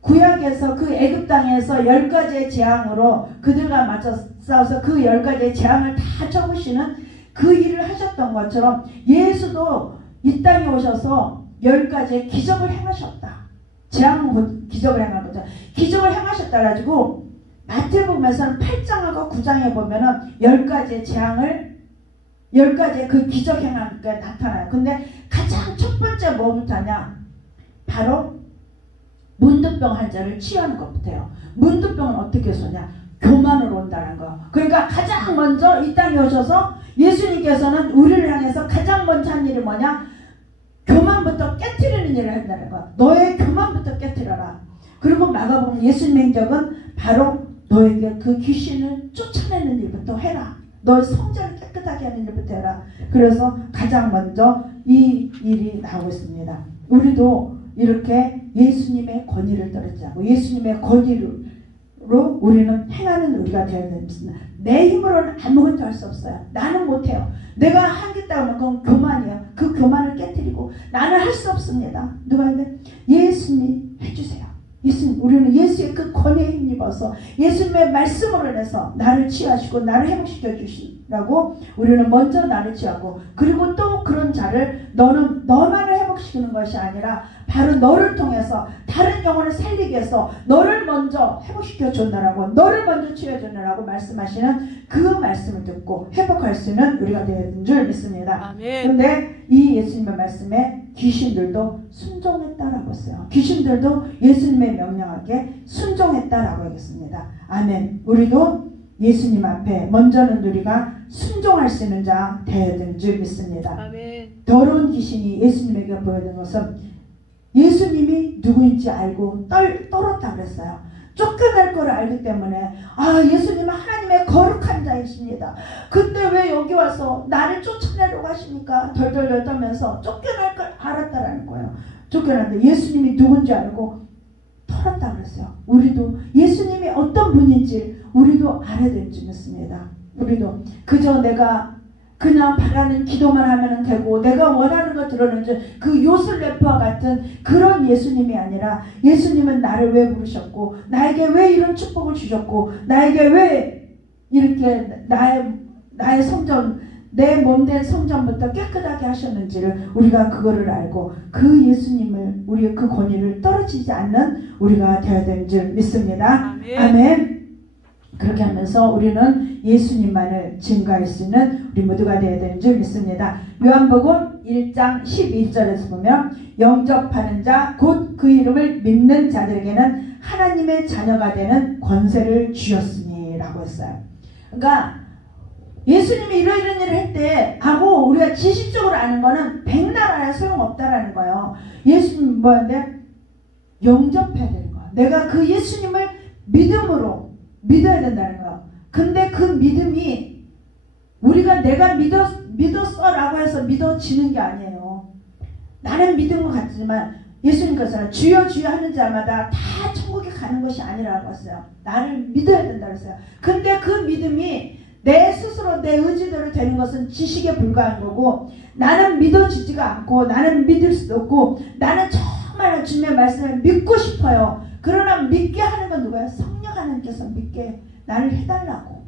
구약에서 그 애굽 땅에서 10가지의 재앙으로 그들과 맞서 싸워서 그 10가지의 재앙을 다 적으시는 그 일을 하셨던 것처럼 예수도 이 땅에 오셔서 10가지의 기적을 행하셨다. 재앙은 기적을 행한 거죠. 기적을 행하셨다 가지고 마태복음에서는 8장하고 9장에 보면은 10가지의 재앙을 10가지의 그 기적 행한 게 나타나요. 근데 가장 첫 번째 뭐부터 하냐? 바로 문둥병 환자를 치유하는 것부터요. 문둥병은 어떻게 쏘냐? 교만으로 온다는 거. 그러니까 가장 먼저 이 땅에 오셔서 예수님께서는 우리를 향해서 가장 먼저 한 일이 뭐냐? 교만부터 깨트리는 일을 한다는 거야. 너의 교만부터 깨트려라. 그리고 마가복음 예수님의 행적은 바로 너에게 그 귀신을 쫓아내는 일부터 해라. 너의 성전을 깨끗하게 하는 일부터 해라. 그래서 가장 먼저 이 일이 나오고 있습니다. 우리도 이렇게 예수님의 권위를 떨어지지 않고 예수님의 권위로 우리는 행하는 우리가 되어야 됩니다. 내 힘으로는 아무것도 할 수 없어요. 나는 못해요. 내가 하겠다고 하면 그건 교만이에요. 그 교만을 깨뜨리고 나는 할 수 없습니다. 누가 했는데 예수님이 해주세요. 우리는 예수의 그 권위에 힘입어서 예수님의 말씀으로 인해서 나를 치유하시고 나를 회복시켜 주시라고 우리는 먼저 나를 치유하고 그리고 또 그런 자를 너만을 회복시키는 것이 아니라 바로 너를 통해서 다른 영혼을 살리기 위해서 너를 먼저 회복시켜 줬나라고 너를 먼저 치유해 줬나라고 말씀하시는 그 말씀을 듣고 회복할 수 있는 우리가 되는 줄 믿습니다. 그런데 이 예수님의 말씀에 귀신들도 순종했다라고 했어요. 귀신들도 예수님의 명령하게 순종했다라고 하겠습니다. 아멘. 우리도 예수님 앞에 먼저는 우리가 순종할 수 있는 자 되어야 되는 줄 믿습니다. 아멘. 더러운 귀신이 예수님에게 보여준 것은 예수님이 누구인지 알고 떨었다 그랬어요. 쫓겨날 거를 알기 때문에 예수님은 하나님의 거룩한 자이십니다. 근데 왜 여기 와서 나를 쫓아내려고 하십니까? 덜덜덜 떨면서 쫓겨날 걸 알았다라는 거예요. 쫓겨났는데 예수님이 누군지 알고 털었다 그랬어요. 우리도 예수님이 어떤 분인지 우리도 알아야 될 줄 믿습니다. 우리도 그저 내가 그냥 바라는 기도만 하면 되고 내가 원하는 거 들었는지 그 요술래프와 같은 그런 예수님이 아니라 예수님은 나를 왜 부르셨고 나에게 왜 이런 축복을 주셨고 나에게 왜 이렇게 나의 성전 내 몸된 성전부터 깨끗하게 하셨는지를 우리가 그거를 알고 그 예수님을 우리의 그 권위를 떨어지지 않는 우리가 되어야 되는 줄 믿습니다. 아멘. 아멘. 그렇게 하면서 우리는 예수님만을 증거할 수 있는 우리 모두가 되어야 되는 줄 믿습니다. 요한복음 1장 12절에서 보면 영접하는 자 곧 그 이름을 믿는 자들에게는 하나님의 자녀가 되는 권세를 주셨으니 라고 했어요. 그러니까 예수님이 이런 일을 했대 하고 우리가 지식적으로 아는 거는 백날 알아야 소용없다라는 거예요. 예수님 뭐였는데? 영접해야 되는 거야. 내가 그 예수님을 믿음으로 믿어야 된다는 거예요. 근데 그 믿음이 우리가 내가 믿었어라고 해서 믿어지는 게 아니에요. 나는 믿은 것 같지만 예수님께서는 주여 주여 하는 자마다 다 천국에 가는 것이 아니라고 했어요. 나를 믿어야 된다고 했어요. 근데 그 믿음이 내 스스로 내 의지대로 되는 것은 지식에 불과한 거고 나는 믿어지지가 않고 나는 믿을 수도 없고 나는 정말 주님의 말씀을 믿고 싶어요. 그러나 믿게 하는 건 누가요? 성령 하나님께서 믿게 나를 해달라고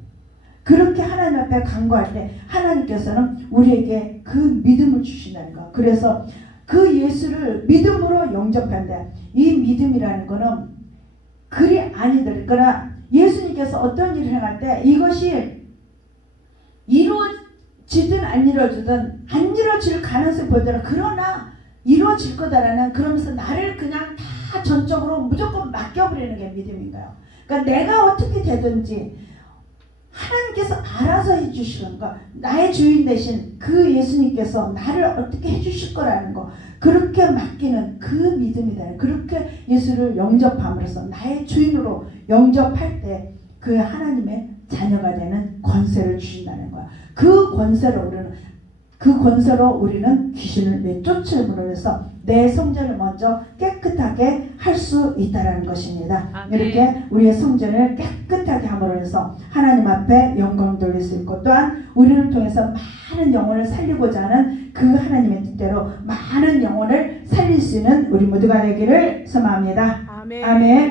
그렇게 하나님 앞에 간구할 때 하나님께서는 우리에게 그 믿음을 주신다는 거. 그래서 그 예수를 믿음으로 영접한다. 이 믿음이라는 거는 글이 아니더라. 그러나 예수님께서 어떤 일을 행할 때 이것이 이루어지든 안 이루어지든 안 이루어질 가능성이 보이더라. 그러나 이루어질 거다라는 그러면서 나를 그냥 다 전적으로 무조건 맡겨버리는 게 믿음인가요? 그러니까 내가 어떻게 되든지 하나님께서 알아서 해주시는 거, 나의 주인 대신 그 예수님께서 나를 어떻게 해주실 거라는 거, 그렇게 맡기는 그 믿음이다. 그렇게 예수를 영접함으로써 나의 주인으로 영접할 때 그 하나님의 자녀가 되는 권세를 주신다는 거야. 그 권세로 우리는 귀신을 내쫓음으로 해서 내 성전을 먼저 깨끗하게 할 수 있다는 것입니다. 아멘. 이렇게 우리의 성전을 깨끗하게 함으로 해서 하나님 앞에 영광 돌릴 수 있고 또한 우리를 통해서 많은 영혼을 살리고자 하는 그 하나님의 뜻대로 많은 영혼을 살릴 수 있는 우리 모두가 되기를 소망합니다. 아멘. 아멘.